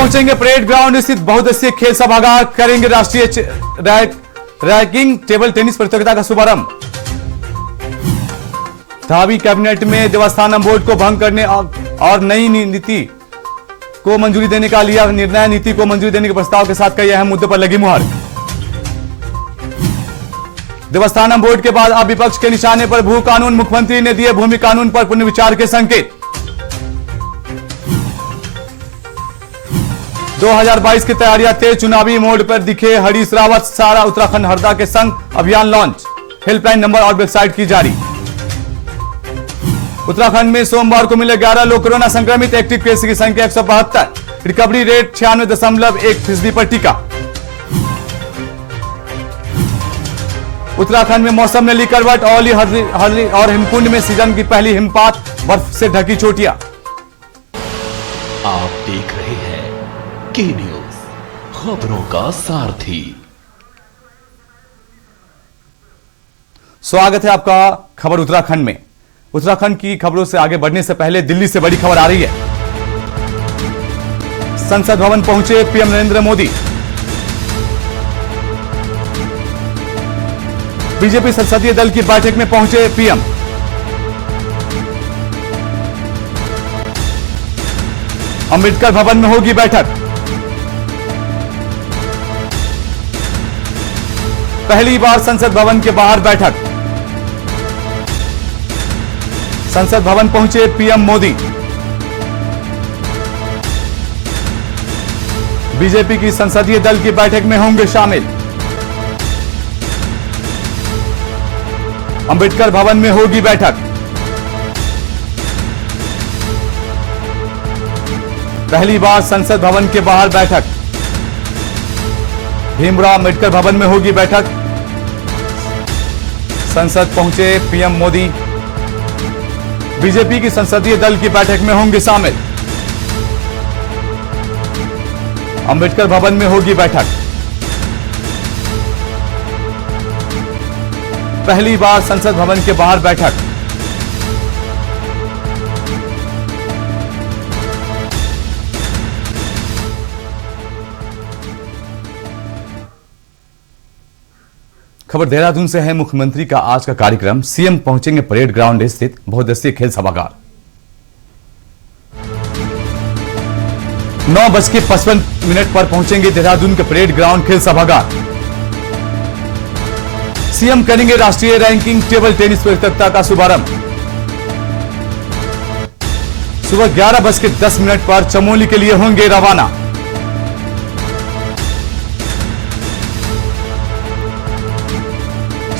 पहुंचेंगे parade ground स्थित बहुउद्देशीय खेल सभागार, करेंगे राष्ट्रीय रैंकिंग टेबल टेनिस प्रतियोगिता का शुभारंभ। धावी कैबिनेट में देवस्थानम बोर्ड को भंग करने और नई नीति को मंजूरी देने का लिया निर्णय, नीति को मंजूरी देने के प्रस्ताव के साथ कई अहम मुद्दों पर लगी मुहर। देवस्थानम बोर्ड के बाद अब विपक्ष के निशाने पर भू कानून, मुख्यमंत्री ने दिए भूमि कानून पर पुनर्विचार के संकेत। 2022 की तैयारियां तेज, चुनावी मोड पर दिखे हरीश रावत, सारा उत्तराखंड हरदा के संग अभियान लॉन्च, हेल्पलाइन नंबर और वेबसाइट की जारी। उत्तराखंड में सोमवार को मिले 11 लोग कोरोना संक्रमित, एक्टिव केस की संख्या 172, रिकवरी रेट 96.1% पर टिका। उत्तराखंड में मौसम ने ली करवट, औली हरदी और हिमकुंड में सीजन की पहली हिमपात, बर्फ से ढकी चोटियां। आप देख रहे हैं के न्यूज, खबरों का सारथी। स्वागत है आपका खबर उत्तराखंड में। उत्तराखंड की खबरों से आगे बढ़ने से पहले दिल्ली से बड़ी खबर आ रही है। संसद भवन पहुंचे पीएम नरेंद्र मोदी। बीजेपी संसदीय दल की बैठक में पहुंचे पीएम। अंबेडकर भवन में होगी बैठक। पहली बार संसद भवन के बाहर बैठक। संसद भवन पहुंचे पीएम मोदी। बीजेपी की संसदीय दल की बैठक में होंगे शामिल। अंबेडकर भवन में होगी बैठक। पहली बार संसद भवन के बाहर बैठक। भीमराव अंबेडकर भवन में होगी बैठक। संसद पहुंचे पीएम मोदी। बीजेपी की संसदीय दल की बैठक में होंगे शामिल। अंबेडकर भवन में होगी बैठक। पहली बार संसद भवन के बाहर बैठक। खबर देहरादून से है। मुख्यमंत्री का आज का कार्यक्रम, सीएम पहुंचेंगे परेड ग्राउंड स्थित बहुउद्देशीय खेल सभागार। 9:55 पर पहुंचेंगे देहरादून के परेड ग्राउंड खेल सभागार। सीएम करेंगे राष्ट्रीय रैंकिंग टेबल टेनिस प्रतियोगिता का शुभारंभ। सुबह 11:10 पर चमोली के लिए होंगे रवाना।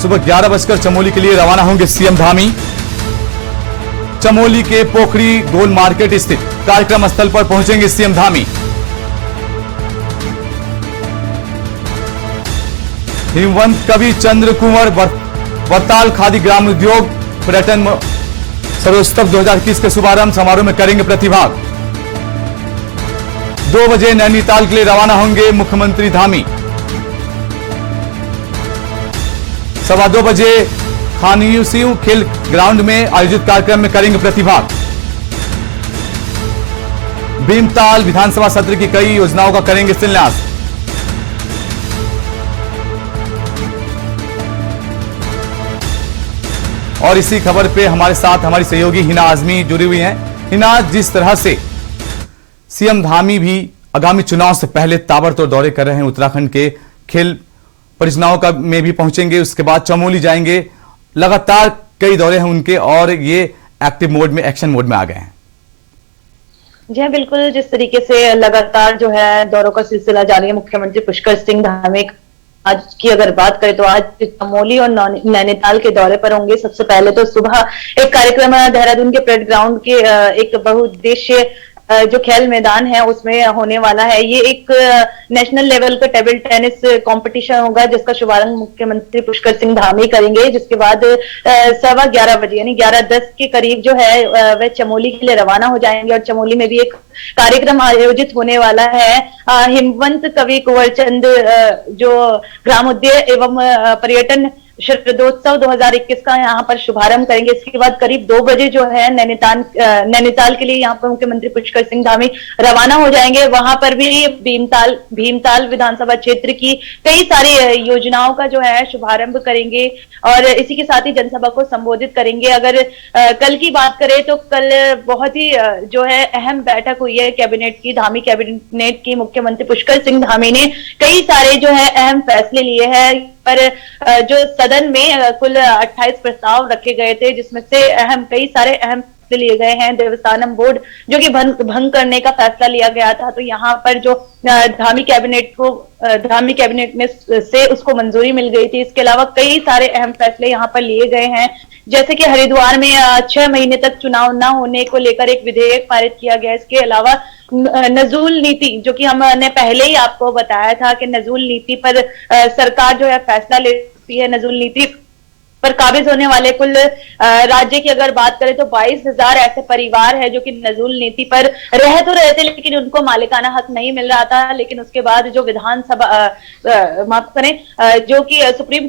सुबह 11 चमोली के लिए रवाना होंगे सीएम धामी। चमोली के पोखरी गोल मार्केट स्थित कार्यक्रम स्थल पर पहुंचेंगे सीएम धामी। हिमवंत कवि चंद्र कुंवर वरताल खादी ग्राम उद्योग पर्यटन सर्वोत्सव 2021 के शुभारंभ समारोह में करेंगे प्रतिभाग। 2 बजे नैनीताल के लिए रवाना होंगे मुख्यमंत्री धामी। 2:15 बजे खानियूसिंह खेल ग्राउंड में आयोजित कार्यक्रम में करेंगे प्रतिभाग। भीमताल विधानसभा सत्र की कई योजनाओं का करेंगे शिलान्यास। और इसी खबर पे हमारे साथ हमारी सहयोगी हिना आजमी जुड़ी हुई हैं। हिना, जिस तरह से सीएम धामी भी आगामी चुनाव से पहले ताबड़तोड़ दौरे कर रहे हैं, उत्तराखंड के खेल परियोजनाओं का में भी पहुंचेंगे, उसके बाद चमोली जाएंगे, लगातार कई दौरे हैं उनके और ये एक्टिव मोड में, एक्शन मोड में आ गए हैं। जी हाँ, बिल्कुल। जिस तरीके से लगातार जो है दौरों का सिलसिला जारी है, मुख्यमंत्री पुष्कर सिंह धामी आज की अगर बात करें तो आज चमोली और नैनीताल के दौरे पर होंगे। सबसे पहले तो सुबह एक कार्यक्रम देहरादून के परेड ग्राउंड के एक बहुउद्देशीय जो खेल मैदान है उसमें होने वाला है। ये एक नेशनल लेवल का टेबल टेनिस कंपटीशन होगा जिसका शुभारंभ मुख्यमंत्री पुष्कर सिंह धामी करेंगे, जिसके बाद 11:15 बजे यानी 11:10 के करीब जो है वह चमोली के लिए रवाना हो जाएंगे। और चमोली में भी एक कार्यक्रम आयोजित होने वाला है। हिमवंत कवि कुंवर चंद जो ग्रामोद्योग एवं पर्यटन शरदोत्सव 2021 का यहाँ पर शुभारंभ करेंगे। इसके बाद करीब 2 बजे जो है नैनीताल के लिए यहाँ पर मुख्यमंत्री पुष्कर सिंह धामी रवाना हो जाएंगे। वहां पर भी भीमताल विधानसभा क्षेत्र की कई सारी योजनाओं का जो है शुभारंभ करेंगे और इसी के साथ ही जनसभा को संबोधित करेंगे। अगर कल की बात करें तो कल बहुत ही जो है अहम बैठक हुई है कैबिनेट की, धामी कैबिनेट की। मुख्यमंत्री पुष्कर सिंह धामी ने कई सारे जो है अहम फैसले लिए हैं। पर जो सदन में कुल 28 प्रस्ताव रखे गए थे, जिसमें से कई सारे अहम लिए गए हैं। देवस्थानम बोर्ड जो कि भंग करने का फैसला लिया गया था, तो यहाँ पर जो धामी कैबिनेट में से उसको मंजूरी मिल गई थी। इसके अलावा कई सारे अहम फैसले यहाँ पर लिए गए हैं, जैसे कि हरिद्वार में 6 महीने तक चुनाव न होने को लेकर एक विधेयक पारित किया गया। इसके अलावा नजूल नीति, जो कि हमने पहले ही आपको बताया था कि नजूल नीति पर सरकार जो है फैसला लेती है। नजूल नीति पर काबिज होने वाले कुल राज्य की अगर बात करें तो 22,000 ऐसे परिवार है जो कि नजूल नीति पर रह तो रहे थे, लेकिन उनको मालिकाना हक नहीं मिल रहा था। लेकिन उसके बाद जो विधानसभा माफ करें जो कि सुप्रीम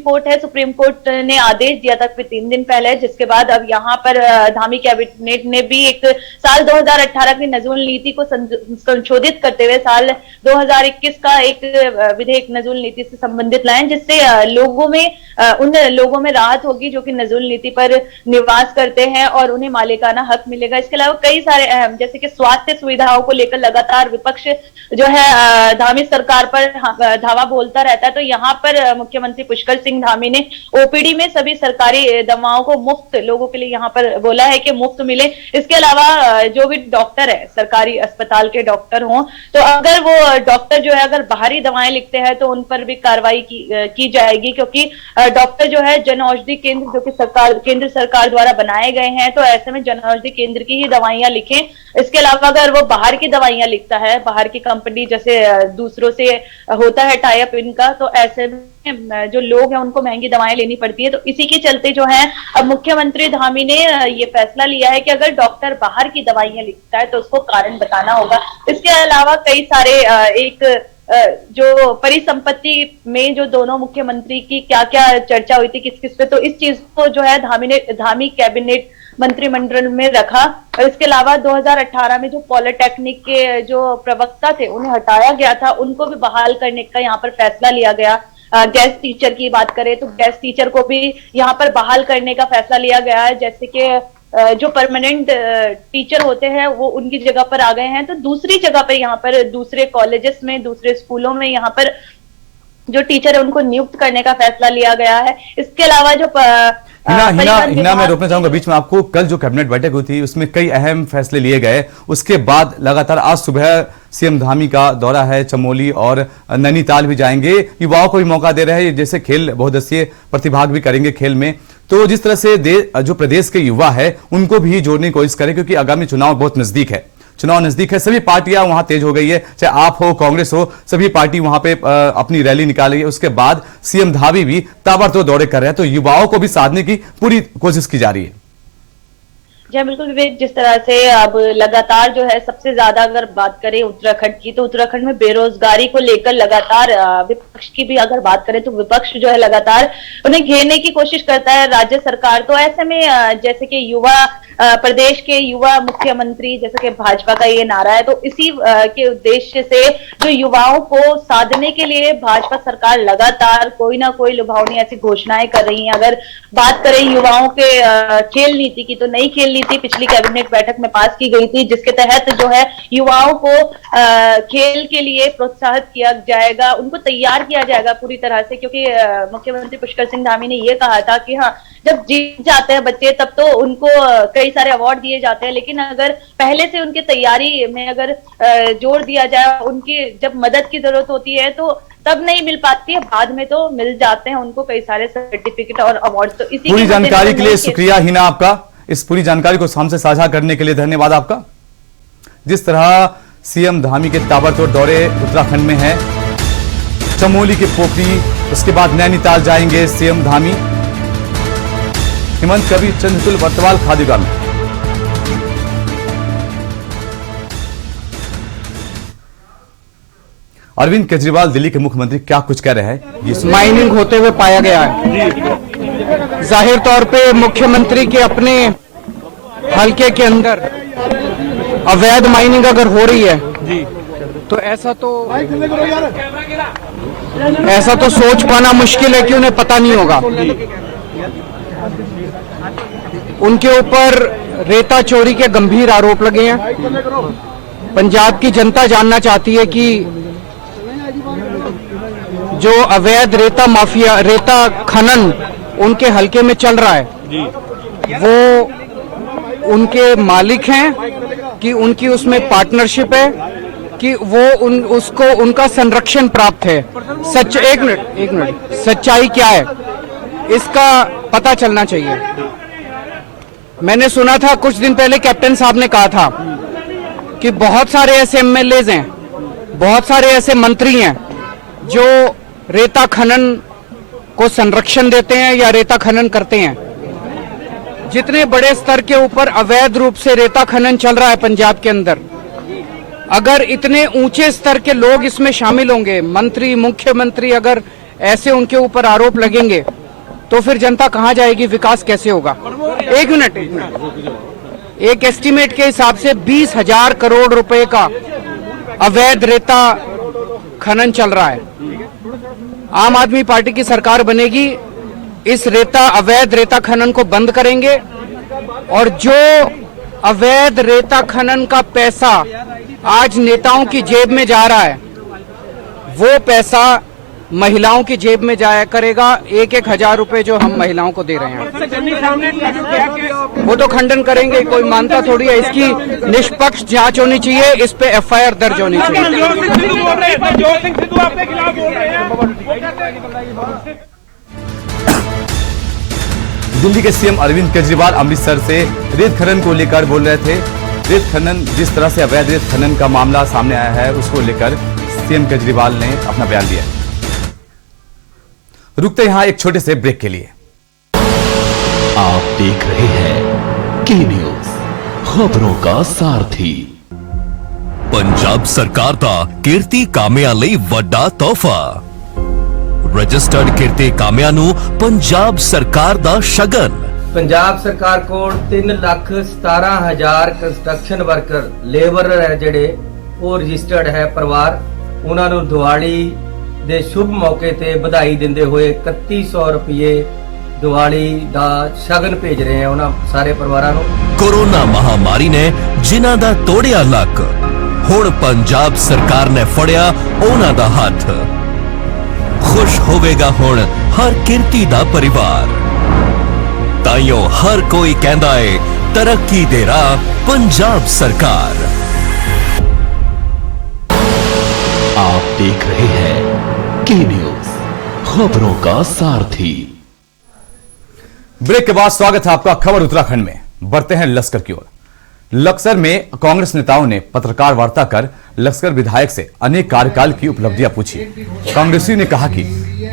कोर्ट ने आदेश दिया था 3 दिन पहले, जिसके बाद अब यहाँ पर धामी कैबिनेट ने भी एक साल 2018 की नजूल नीति को संशोधित करते हुए साल 2021 का एक विधेयक नजूल नीति से संबंधित लाए, जिससे उन लोगों में राहत होगी जो कि नजूल नीति पर निवास करते हैं और उन्हें मालिकाना हक मिलेगा। इसके अलावा कई सारे अहम, जैसे कि स्वास्थ्य सुविधाओं को लेकर लगातार विपक्ष जो है धामी सरकार पर धावा बोलता रहता है, तो यहाँ पर मुख्यमंत्री पुष्कर सिंह धामी ने ओपीडी में सभी सरकारी दवाओं को मुफ्त लोगों के लिए यहाँ पर बोला है कि मुफ्त मिले। इसके अलावा जो भी डॉक्टर है, सरकारी अस्पताल के डॉक्टर हों, तो अगर वो डॉक्टर जो है अगर बाहरी दवाएं लिखते हैं तो उन पर भी कार्रवाई की जाएगी, क्योंकि डॉक्टर जो है जन औषधि केंद्र जो कि केंद्र सरकार द्वारा बनाए गए हैं, तो ऐसे में जन औषधि केंद्र की ही दवाइयां लिखें। इसके अलावा अगर वो बाहर की दवाइयां लिखता है, बाहर की कंपनी जैसे दूसरों से होता है टाई अप इनका, तो ऐसे में जो लोग हैं उनको महंगी दवाएं लेनी पड़ती है। तो इसी के चलते जो है अब मुख्यमंत्री धामी ने ये फैसला लिया है कि अगर डॉक्टर बाहर की दवाइयां लिखता है तो उसको कारण बताना होगा। इसके अलावा कई सारे जो परिसंपत्ति में जो दोनों मुख्यमंत्री की क्या क्या चर्चा हुई थी किस किस पे, तो इस चीज को जो है धामी कैबिनेट मंत्रिमंडल में रखा। और इसके अलावा 2018 में जो पॉलिटेक्निक के जो प्रवक्ता थे उन्हें हटाया गया था, उनको भी बहाल करने का यहाँ पर फैसला लिया गया। गेस्ट टीचर की बात करें तो गेस्ट टीचर को भी यहाँ पर बहाल करने का फैसला लिया गया है, जैसे कि जो परमानेंट टीचर होते हैं वो उनकी जगह पर आ गए हैं, तो दूसरी जगह पर यहाँ पर दूसरे कॉलेजेस में, दूसरे स्कूलों में यहाँ पर जो टीचर है उनको नियुक्त करने का फैसला लिया गया है। इसके अलावा जो हिना मैं रोकना चाहूंगा बीच में आपको। कल जो कैबिनेट बैठक हुई थी उसमें कई अहम फैसले लिए गए, उसके बाद लगातार आज सुबह सीएम धामी का दौरा है, चमोली और नैनीताल भी जाएंगे। युवाओं को भी मौका दे रहे हैं, जैसे खेल बहुउद्देशीय प्रतिभाग भी करेंगे खेल में। तो जिस तरह से जो प्रदेश के युवा है उनको भी जोड़ने की कोशिश करें, क्योंकि आगामी चुनाव बहुत नजदीक है। सभी पार्टियां वहां तेज हो गई है, चाहे आप हो, कांग्रेस हो, सभी पार्टी वहां पे अपनी रैली निकाल रही है। उसके बाद सीएम धामी भी ताबड़तोड़ दौरे कर रहे हैं, तो युवाओं को भी साधने की पूरी कोशिश की जा रही है। जी बिल्कुल विवेक, जिस तरह से अब लगातार जो है सबसे ज्यादा अगर बात करें उत्तराखंड की, तो उत्तराखंड में बेरोजगारी को लेकर लगातार विपक्ष की भी अगर बात करें तो विपक्ष जो है लगातार उन्हें घेरने की कोशिश करता है राज्य सरकार। तो ऐसे में जैसे कि प्रदेश के युवा मुख्यमंत्री, जैसे कि भाजपा का ये नारा है, तो इसी के उद्देश्य से जो युवाओं को साधने के लिए भाजपा सरकार लगातार कोई ना कोई लुभावनी ऐसी घोषणाएं कर रही है। अगर बात करें युवाओं के खेल नीति की, तो नई खेल नीति पिछली कैबिनेट बैठक में पास की गई थी, जिसके तहत जो है युवाओं को खेल के लिए प्रोत्साहित किया जाएगा, उनको तैयार किया जाएगा पूरी तरह से। क्योंकि मुख्यमंत्री पुष्कर सिंह धामी ने ये कहा था कि हाँ, जब जीत जाते हैं बच्चे तब तो उनको कई सारे अवार्ड दिए जाते हैं, लेकिन अगर पहले से उनकी तैयारी में अगर जोर दिया जाए, उनकी जब मदद की जरूरत होती है तो तब नहीं मिल पाती है, बाद में तो मिल जाते हैं उनको कई सारे सर्टिफिकेट और अवार्ड। तो इसी पूरी जानकारी के लिए शुक्रिया हिना आपका, इस पूरी जानकारी को हमसे साझा करने के लिए धन्यवाद आपका। जिस तरह सीएम धामी के ताबड़तोड़ दौरे उत्तराखंड में है, चमोली के पोखरी, उसके बाद नैनीताल जाएंगे सीएम धामी। हेमंत कवि चंद्रतुल वर्तवाल खादीगार में। अरविंद केजरीवाल दिल्ली के मुख्यमंत्री क्या कुछ कह रहे हैं, ये माइनिंग होते हुए पाया गया है। जाहिर तौर पे मुख्यमंत्री के अपने हलके के अंदर अवैध माइनिंग अगर हो रही है तो ऐसा तो सोच पाना मुश्किल है कि उन्हें पता नहीं होगा। उनके ऊपर रेता चोरी के गंभीर आरोप लगे हैं। पंजाब की जनता जानना चाहती है कि जो अवैध रेता माफिया, रेता खनन उनके हलके में चल रहा है, वो उनके मालिक हैं कि उनकी उसमें पार्टनरशिप है कि वो उसको उनका संरक्षण प्राप्त है। एक मिनट, सच्चाई क्या है इसका पता चलना चाहिए। मैंने सुना था कुछ दिन पहले कैप्टन साहब ने कहा था कि बहुत सारे ऐसे एमएलएज हैं, बहुत सारे ऐसे मंत्री हैं जो रेता खनन को संरक्षण देते हैं या रेता खनन करते हैं। जितने बड़े स्तर के ऊपर अवैध रूप से रेता खनन चल रहा है पंजाब के अंदर, अगर इतने ऊंचे स्तर के लोग इसमें शामिल होंगे, मंत्री, मुख्यमंत्री, अगर ऐसे उनके ऊपर आरोप लगेंगे तो फिर जनता कहां जाएगी, विकास कैसे होगा? एक मिनट, एक एस्टीमेट के हिसाब से 20,000 करोड़ रुपए का अवैध रेता खनन चल रहा है। आम आदमी पार्टी की सरकार बनेगी, इस अवैध रेता खनन को बंद करेंगे और जो अवैध रेता खनन का पैसा आज नेताओं की जेब में जा रहा है वो पैसा महिलाओं की जेब में जाया करेगा। 1,000 रुपए जो हम महिलाओं को दे रहे हैं वो तो खंडन करेंगे, कोई मानता थोड़ी है। इसकी निष्पक्ष जांच होनी चाहिए, इस पे एफआईआर दर्ज होनी चाहिए। दिल्ली के सीएम अरविंद केजरीवाल अमृतसर से रेत खनन को लेकर बोल रहे थे। रेत खनन, जिस तरह से अवैध रेत खनन का मामला सामने आया है उसको लेकर सीएम केजरीवाल ने अपना बयान दिया। रुकते यहां एक छोटे से ब्रेक के लिए। आप देख रहे हैं की न्यूज, खबरों का सारथी। पंजाब सरकार दा किरती कामियां लई वड्डा तोहफा। रजिस्टर्ड किरती कामियां नू पंजाब सरकार दा शगन। पंजाब सरकार कोल 3,17,000 कंस्ट्रक्शन वर्कर लेबर है ਜਿਹੜੇ ਉਹ ਰਜਿਸਟਰਡ ਹੈ ਪਰਿਵਾਰ। ਉਹਨਾਂ ਨੂੰ ਦੀਵਾਲੀ ਦੇ ਸ਼ੁਭ ਮੌਕੇ ਤੇ ਵਧਾਈ ਦਿੰਦੇ ਹੋਏ 3100 ਰੁਪਏ ਦੀਵਾਲੀ ਦਾ ਸ਼ਗਨ ਭੇਜ ਰਹੇ ਹਾਂ ਉਹਨਾਂ ਸਾਰੇ ਪਰਿਵਾਰਾਂ ਨੂੰ। कोरोना महामारी ने जिन्हां दा तोड़िया लक, हुण पंजाब सरकार ने फड़िया उन्हां दा हथ। खुश होवेगा हुण हर किरती दा परिवार। ताइयों हर कोई कहंदा है तरक्की दे राह पंजाब सरकार। आप देख रहे हैं की न्यूज, खबरों का सारथी। ब्रेक के बाद स्वागत है आपका खबर उत्तराखंड में। बढ़ते हैं लश्कर की ओर। लक्सर में कांग्रेस नेताओं ने पत्रकार वार्ता कर लश्कर विधायक से अनेक कार्यकाल की उपलब्धियां पूछी। कांग्रेसी ने कहा कि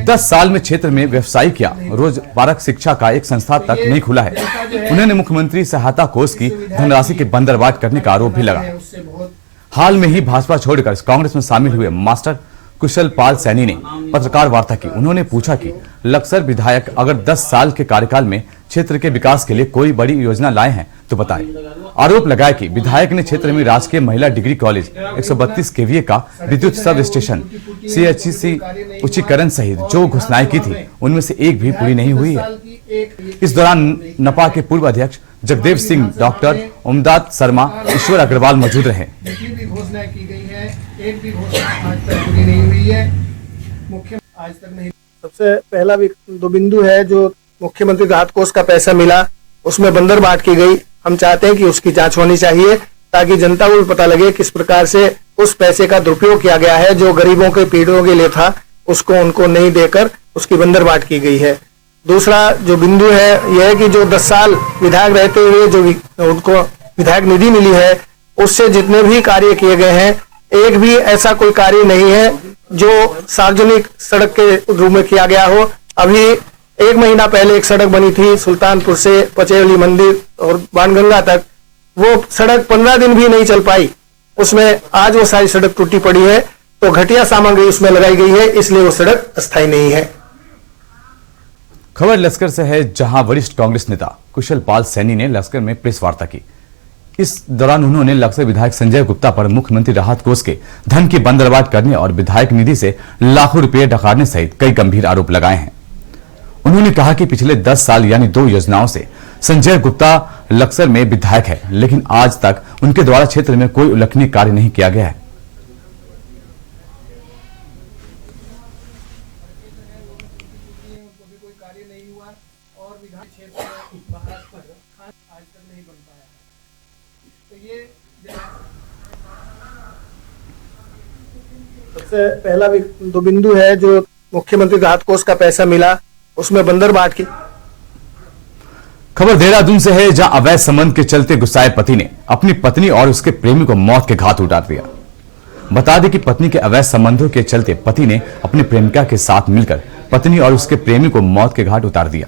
10 साल में क्षेत्र में व्यवसायिक या रोजगारक शिक्षा का एक संस्था तक नहीं खुला है। उन्होंने मुख्यमंत्री सहायता कोष की धनराशि के बंदरबाट करने का आरोप भी लगा। हाल में ही भाजपा छोड़कर कांग्रेस में शामिल हुए मास्टर कुशल पाल सैनी ने पत्रकार वार्ता की। उन्होंने पूछा कि लक्सर विधायक अगर 10 साल के कार्यकाल में क्षेत्र के विकास के लिए कोई बड़ी योजना लाए हैं तो बताएं। आरोप लगाया कि विधायक ने क्षेत्र में राजकीय महिला डिग्री कॉलेज, 132 केवीए का विद्युत सब स्टेशन, CHC उच्चीकरण सहित जो घोषणाएं की थी उनमें से एक भी पूरी नहीं हुई है। इस दौरान नपा के पूर्व अध्यक्ष जगदेव सिंह, डॉक्टर उमदाद शर्मा, ईश्वर अग्रवाल मौजूद रहे। घोषणा की गई है, एक भी घोषणा आज तक पूरी नहीं हुई है। मुख्य आज तक नहीं। सबसे पहला भी 2 बिंदु है जो मुख्यमंत्री राहत कोष का पैसा मिला, उसमें बंदरबाट की गई। हम चाहते हैं कि उसकी जांच होनी चाहिए ताकि जनता को भी पता लगे किस प्रकार से उस पैसे का दुरुपयोग किया गया है। जो गरीबों के पीड़ितों के लिए था उसको उनको नहीं देकर उसकी बंदरबाट की गई है। दूसरा जो बिंदु है यह है कि जो 10 साल विधायक रहते हुए जो उनको विधायक निधि मिली है उससे जितने भी कार्य किए गए हैं, एक भी ऐसा कोई कार्य नहीं है जो सार्वजनिक सड़क के रूप में किया गया हो। अभी 1 महीना पहले एक सड़क बनी थी सुल्तानपुर से पचेवली मंदिर और बाणगंगा तक, वो सड़क 15 दिन भी नहीं चल पाई। उसमें आज वो सारी सड़क टूटी पड़ी है, तो घटिया सामग्री उसमें लगाई गई है, इसलिए वो सड़क अस्थायी नहीं है। खबर लश्कर से है, जहां वरिष्ठ कांग्रेस नेता कुशल पाल सैनी ने लश्कर में प्रेस वार्ता की। इस दौरान उन्होंने लश्कर विधायक संजय गुप्ता पर मुख्यमंत्री राहत कोष के धन की बंदरबाट करने और विधायक निधि से लाखों रुपए डकारने सहित कई गंभीर आरोप लगाए हैं। उन्होंने कहा कि पिछले 10 साल यानी 2 योजनाओं से संजय गुप्ता लश्कर में विधायक है, लेकिन आज तक उनके द्वारा क्षेत्र में कोई उल्लेखनीय कार्य नहीं किया गया है। सबसे पहला दो बिंदु है जो मुख्यमंत्री राहत कोष का पैसा मिला, उसमें बंदरबाट की। खबर देहरादून से है, जहां अवैध संबंध के चलते गुस्साए पति ने अपनी पत्नी और उसके प्रेमी को मौत के घाट उतार दिया। बता दें कि पत्नी के अवैध संबंधों के चलते पति ने अपनी प्रेमिका के साथ मिलकर पत्नी और उसके प्रेमी को मौत के घाट उतार दिया।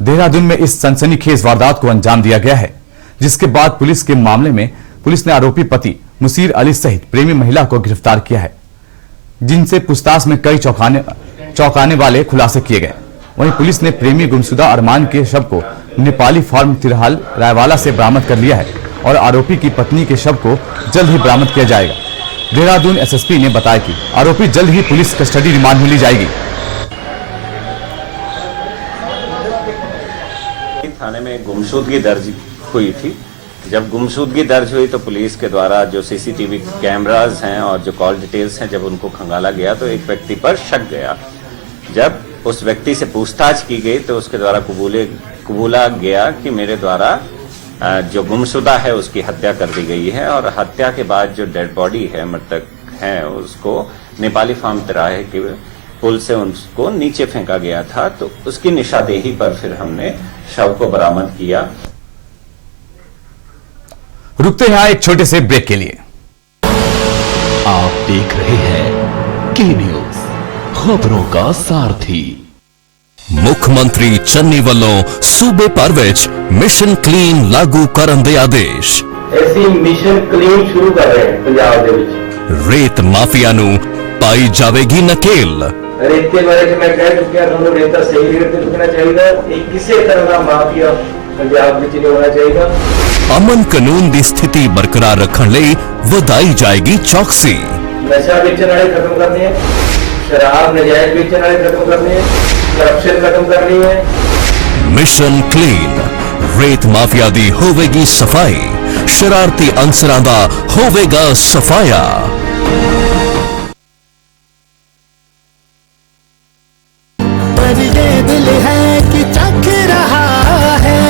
देहरादून में इस सनसनीखेज वारदात को अंजाम दिया गया है, जिसके बाद पुलिस ने आरोपी पति मुसीर अली सहित प्रेमी महिला को गिरफ्तार किया है, जिनसे पूछताछ में कई चौंकाने वाले खुलासे किए गए। वहीं पुलिस ने प्रेमी गुमशुदा अरमान के शव को नेपाली फार्म तिरहाल रायवाला से बरामद कर लिया है और आरोपी की पत्नी के शव को जल्द ही बरामद किया जाएगा। देहरादून एसएसपी ने बताया कि आरोपी जल्द ही पुलिस कस्टडी रिमांड में ली जाएगी। थाने में गुमशुदगी दर्ज हुई थी। जब गुमशुदगी दर्ज हुई तो पुलिस के द्वारा जो सीसीटीवी कैमरास हैं और जो कॉल डिटेल्स हैं, जब उनको खंगाला गया तो एक व्यक्ति पर शक गया। जब उस व्यक्ति से पूछताछ की गई तो उसके द्वारा कबूला गया कि मेरे द्वारा जो गुमशुदा है उसकी हत्या कर दी गई है और हत्या के बाद जो डेड बॉडी है, मृतक है, उसको नेपाली फार्म तिराहे के पुल से उसको नीचे फेंका गया था। तो उसकी निशानदेही पर फिर हमने शव को बरामद किया। रुकते हैं एक छोटे से ब्रेक के लिए। आप देख रहे हैं के न्यूज, खबरों का सारथी। ਮੁੱਖਮੰਤਰੀ ਚੰਨੀ ਵੱਲੋਂ ਸੂਬੇ ਭਰ ਵਿੱਚ ਮਿਸ਼ਨ ਕਲੀਨ ਲਾਗੂ ਕਰਨ ਦੇ ਆਦੇਸ਼। ਅਸੀਂ ਮਿਸ਼ਨ ਕਲੀਨ ਸ਼ੁਰੂ ਕਰ ਰਹੇ ਹਾਂ ਪੰਜਾਬ ਦੇ ਵਿੱਚ। ਰੇਤ ਮਾਫੀਆ ਨੂੰ ਪਾਈ ਜਾਵੇਗੀ ਨਕੇਲ। ਰੇਤੇ ਬਾਰੇ ਮੈਂ ਕਹਿ ਚੁੱਕਿਆ, ਤੁਹਾਨੂੰ ਰੇਤਾ ਸਹੀ ਰੇਟ ਤੇ ਚੁੱਕਣਾ ਚਾਹੀਦਾ। ਇਹ ਕਿਸੇ ਤਰ੍ਹਾਂ ਦਾ ਮਾਫੀਆ ਪੰਜਾਬ ਵਿੱਚ ਨਹੀਂ ਹੋਣਾ ਚਾਹੀਦਾ। ਅਮਨ ਕਾਨੂੰਨ ਦੀ ਸਥਿਤੀ ਬਰਕਰਾਰ ਰੱਖਣ ਲਈ ਵਧਾਈ ਜਾਏਗੀ ਚੌਕਸੀ। ਨਸ਼ਾ ਵੇਚਣ ਵਾਲੇ ਖਤਮ ਕਰਨੇ ਹੈ, शराब नजायज बेचने वाले खत्म करने हैं, करप्शन खत्म करनी है। मिशन क्लीन, रेत माफिया दी होवेगी सफाई, शरारती अंसरां दा होवेगा सफाया। पर ये दिल है कि चख रहा है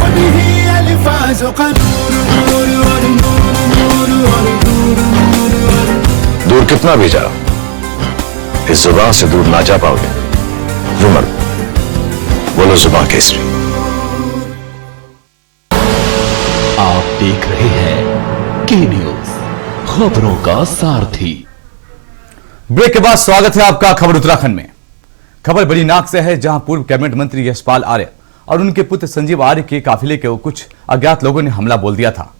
उन्हीं अल्फाजों का दूर कितना भी जाओ, इस जुबान से दूर ना जा पाओगे। रुमर बोलो जुबान केसरी। आप देख रहे हैं के न्यूज, खबरों का सारथी। ब्रेक के बाद स्वागत है आपका खबर उत्तराखंड में। खबर बड़ी नाक से है, जहां पूर्व कैबिनेट मंत्री यशपाल आर्य और उनके पुत्र संजीव आर्य के काफिले के कुछ अज्ञात लोगों ने हमला बोल दिया था,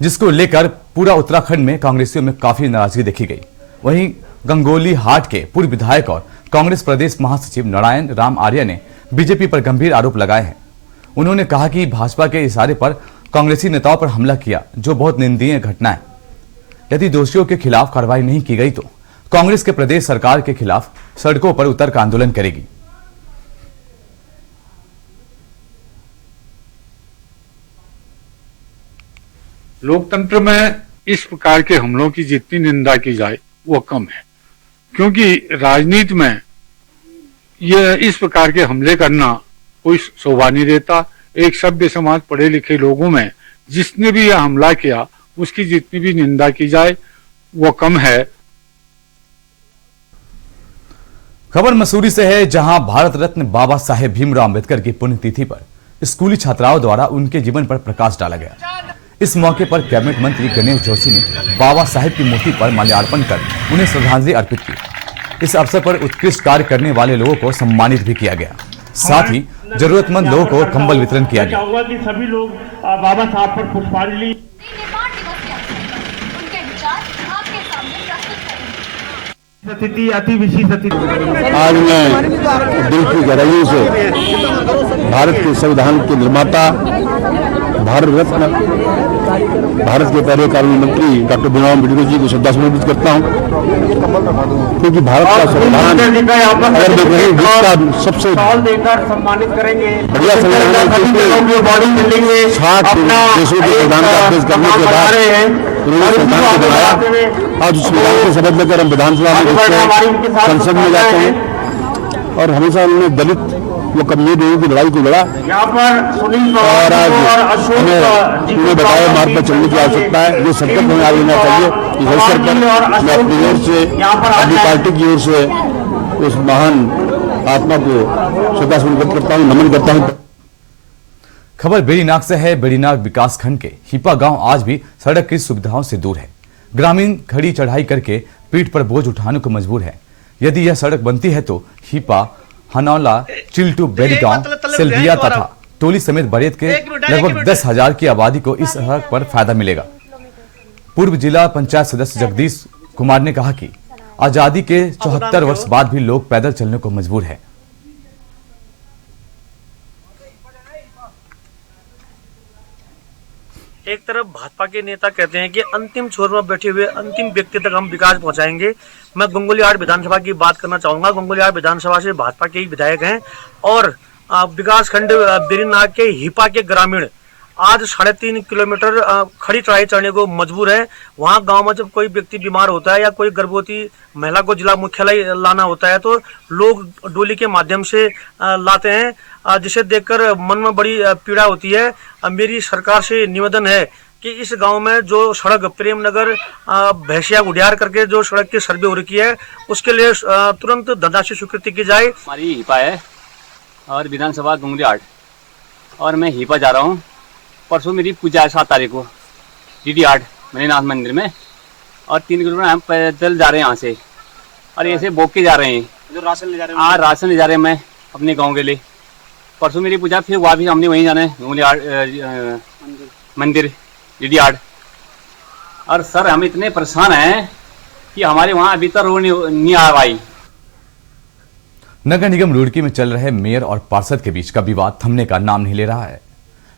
जिसको लेकर पूरा उत्तराखंड में कांग्रेसियों में काफी नाराजगी देखी गई। वहीं गंगोली हाट के पूर्व विधायक और कांग्रेस प्रदेश महासचिव नारायण राम आर्य ने बीजेपी पर गंभीर आरोप लगाए हैं। उन्होंने कहा कि भाजपा के इशारे पर कांग्रेसी नेताओं पर हमला किया, जो बहुत निंदनीय घटना है। यदि दोषियों के खिलाफ कार्रवाई नहीं की गई तो कांग्रेस के प्रदेश सरकार के खिलाफ सड़कों पर उतरकर आंदोलन करेगी। लोकतंत्र में इस प्रकार के हमलों की जितनी निंदा की जाए वो कम है, क्योंकि राजनीति में ये इस प्रकार के हमले करना कोई शोभा नहीं देता। एक सभ्य समाज पढ़े लिखे लोगों में जिसने भी यह हमला किया उसकी जितनी भी निंदा की जाए वो कम है। खबर मसूरी से है, जहां भारत रत्न बाबा साहेब भीमराव अंबेडकर की पुण्यतिथि पर स्कूली छात्राओं द्वारा उनके जीवन पर प्रकाश डाला गया। इस मौके पर कैबिनेट मंत्री गणेश जोशी ने बाबा साहेब की मूर्ति पर माल्यार्पण कर उन्हें श्रद्धांजलि अर्पित की। इस अवसर पर उत्कृष्ट कार्य करने वाले लोगों को सम्मानित भी किया गया। साथ ही जरूरतमंद लोगों को कंबल वितरण किया गया। कि सभी लोग बाबा साहब पर पुष्पांजलि स्थिति अति विशेष स्थिति। आज मैं दिल की गहराइयों से भारत के संविधान के निर्माता, भारत रत्न, भारत के पहले कानून मंत्री डॉक्टर भीमराव अम्बेडकर जी को श्रद्धासुमन अर्पित करता हूं, क्योंकि भारत का संविधान अगर देखें विश्व का सबसे सम्मानित करेंगे। बढ़िया संविधान है। 60 देशों के संविधान का अभ्यास करने के बाद उन्होंने संविधान को बनाया। आज उस संविधान को शपथ लेकर हम विधानसभा में घुसते हैं, संसद में जाते हैं, और हमेशा उन्होंने दलित वो कमजोर लोगों की लड़ाई को लड़ा। और आज उन्हें बताया मार्ग पर चलने की आवश्यकता है, जो संकल्प हमें आगे लेना चाहिए। इस अवसर पर मैं अपनी ओर से, अपनी पार्टी की ओर से उस महान आत्मा को श्रद्धासुमन अर्पित करता हूँ, नमन करता हूँ। खबर बेड़ीनाग से है। बेड़ीनाग विकासखंड के हिपा गांव आज भी सड़क की सुविधाओं से दूर है। ग्रामीण खड़ी चढ़ाई करके पीठ पर बोझ उठाने को मजबूर है। यदि यह सड़क बनती है तो हिपा, हनौला, चिल्टू, बेड़ीगांव, सिलविया तथा टोली समेत बरेत के लगभग 10,000 की आबादी को इस सड़क पर फायदा मिलेगा। पूर्व जिला पंचायत सदस्य जगदीश कुमार ने कहा कि आजादी के 74 वर्ष बाद भी लोग पैदल चलने को मजबूर है। एक तरफ भाजपा के नेता कहते हैं कि अंतिम छोर में बैठे हुए अंतिम व्यक्ति तक हम विकास पहुंचाएंगे। मैं गंगोलीहाट विधानसभा की बात करना चाहूंगा। गंगोलीहाट विधानसभा से भाजपा के ही विधायक हैं और विकास खंड बेड़ीनाग के हिपा के ग्रामीण आज 3.5 किलोमीटर खड़ी चढ़ाई चढ़ने को मजबूर है। वहां गांव में जब कोई व्यक्ति बीमार होता है या कोई गर्भवती महिला को जिला मुख्यालय लाना होता है तो लोग डोली के माध्यम से लाते हैं, जिसे देखकर मन में बड़ी पीड़ा होती है। मेरी सरकार से निवेदन है कि इस गांव में जो सड़क प्रेमनगर भैंसिया गुडियार करके जो सड़क की सर्वे हो रखी है उसके लिए तुरंत धनराशि स्वीकृति की जाए। हमारी हिपा है और विधानसभा गंगोलीहाट, और मैं हिपा जा रहा हूँ। परसों मेरी पूजा है 7 तारीख को DD8 मणिनाथ मंदिर में, और 3 किलोमीटर हम पैदल जा रहे हैं यहाँ से, और ऐसे बोक के जा रहे हैं। जो राशन ले जा रहे हैं? हाँ, राशन ले जा रहे हैं मैं अपने गांव के लिए। परसों मेरी पूजा, फिर वापस हमने वहीं जाना है गंगोलीहाट मंदिर DD8। और सर हम इतने परेशान हैं कि हमारे वहाँ अभी तक रोड नहीं आ पाई। नगर निगम रुड़की में चल रहे मेयर और पार्षद के बीच का विवाद थमने का नाम नहीं ले रहा है।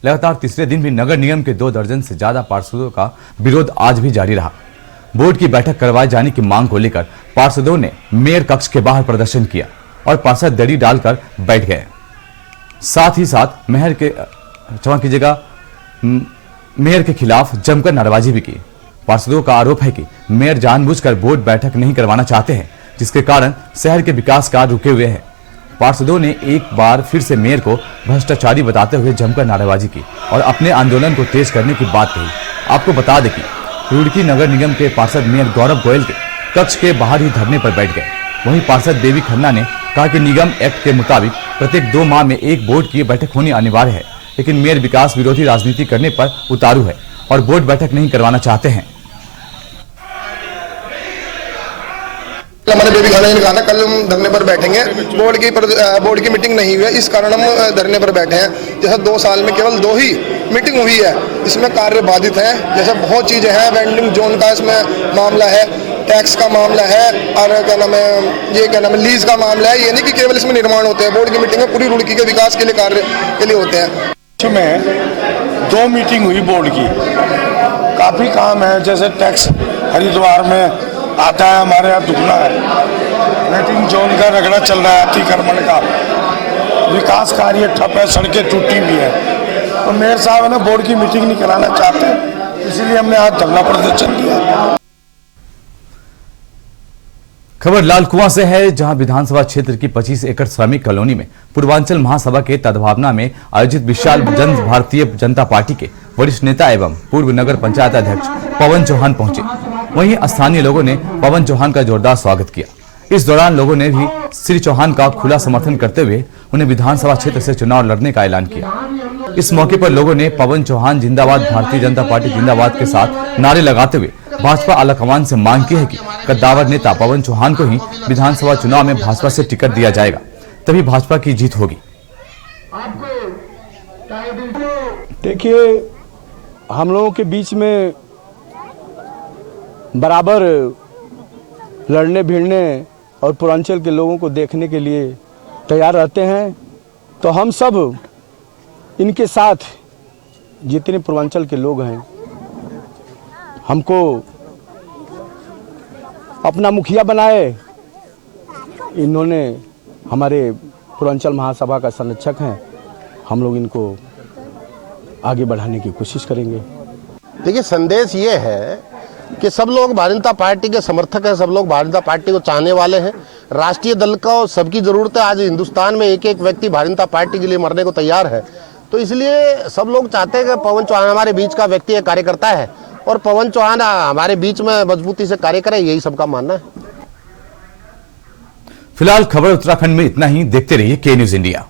लगातार तीसरे दिन भी नगर निगम के 2 दर्जन से ज्यादा पार्षदों का विरोध आज भी जारी रहा। बोर्ड की बैठक करवाए जाने की मांग को लेकर पार्षदों ने मेयर कक्ष के बाहर प्रदर्शन किया और पार्षद दड़ी डालकर बैठ गए। साथ ही साथ मेयर के खिलाफ जमकर नारेबाजी भी की। पार्षदों का आरोप है कि मेयर जानबूझकर बोर्ड बैठक नहीं करवाना चाहते हैं, जिसके कारण शहर के विकास कार्य रुके हुए हैं। पार्षदों ने एक बार फिर से मेयर को भ्रष्टाचारी बताते हुए जमकर नारेबाजी की और अपने आंदोलन को तेज करने की बात कही। आपको बता दें कि रुड़की नगर निगम के पार्षद मेयर गौरव गोयल के कक्ष के बाहर ही धरने पर बैठ गए। वहीं पार्षद देवी खन्ना ने कहा कि निगम एक्ट के मुताबिक प्रत्येक 2 माह में एक बोर्ड की बैठक होनी अनिवार्य है, लेकिन मेयर विकास विरोधी राजनीति करने पर उतारू है और बोर्ड बैठक नहीं करवाना चाहते हैं। हमारे बेबी खाना ने कहा था कल हम धरने पर बैठेंगे। बोर्ड की मीटिंग नहीं हुई है, इस कारण हम धरने पर बैठे हैं। जैसे 2 साल में केवल 2 ही मीटिंग हुई है, इसमें कार्य बाधित है। जैसे बहुत चीजें हैं, वेंडिंग जोन का इसमें मामला है, टैक्स का मामला है, और क्या नाम है लीज का मामला है। ये नहीं कि केवल इसमें निर्माण होते हैं, बोर्ड की मीटिंग में पूरी रुड़की के विकास के लिए कार्य के लिए होते हैं। में 2 मीटिंग हुई बोर्ड की, काफी काम है। जैसे टैक्स हरिद्वार में आता है, हमारे यहाँ दुगना है। वेटिंग जोन का रगड़ा चल रहा है, अतिक्रमण का विकास कार्य ठप है, सड़कें टूटी हुई है। तो मेयर साहब है ना बोर्ड की मीटिंग नहीं कराना चाहते, इसीलिए हमने आज धरना प्रदर्शन किया। खबर लालकुआं से है, जहां विधानसभा क्षेत्र की 25 एकड़ श्रमिक कॉलोनी में पूर्वांचल महासभा के तत्वावधान में आयोजित विशाल जन भारतीय जनता पार्टी के वरिष्ठ नेता एवं पूर्व नगर पंचायत अध्यक्ष पवन चौहान पहुंचे। वहीं स्थानीय लोगों ने पवन चौहान का जोरदार स्वागत किया। इस दौरान लोगों ने भी श्री चौहान का खुला समर्थन करते हुए उन्हें विधानसभा क्षेत्र से चुनाव लड़ने का ऐलान किया। इस मौके पर लोगों ने पवन चौहान जिंदाबाद, भारतीय जनता पार्टी जिंदाबाद के साथ नारे लगाते हुए भाजपा आलाकमान से मांग की है कि कद्दावर नेता पवन चौहान को ही विधानसभा चुनाव में भाजपा से टिकट दिया जाएगा, तभी भाजपा की जीत होगी। देखिए, हम लोगों के बीच में बराबर लड़ने भिड़ने और पूर्वांचल के लोगों को देखने के लिए तैयार रहते हैं। तो हम सब इनके साथ जितने पूर्वांचल के लोग हैं, हमको अपना मुखिया बनाए। इन्होंने हमारे पूर्वांचल महासभा का संरक्षक हैं, हम लोग इनको आगे बढ़ाने की कोशिश करेंगे। देखिए, संदेश ये है कि सब लोग भारतीय जनता पार्टी के समर्थक हैं, सब लोग भारतीय जनता पार्टी को चाहने वाले हैं। राष्ट्रीय दल का सबकी जरूरत है। आज हिंदुस्तान में एक एक व्यक्ति भारतीय जनता पार्टी के लिए मरने को तैयार है। तो इसलिए सब लोग चाहते हैं कि पवन चौहान हमारे बीच का व्यक्ति है, कार्यकर्ता है, और पवन चौहान हमारे बीच में मजबूती से कार्य करे, यही सबका मानना है। फिलहाल खबर उत्तराखंड में इतना ही। देखते रहिए के न्यूज़ इंडिया।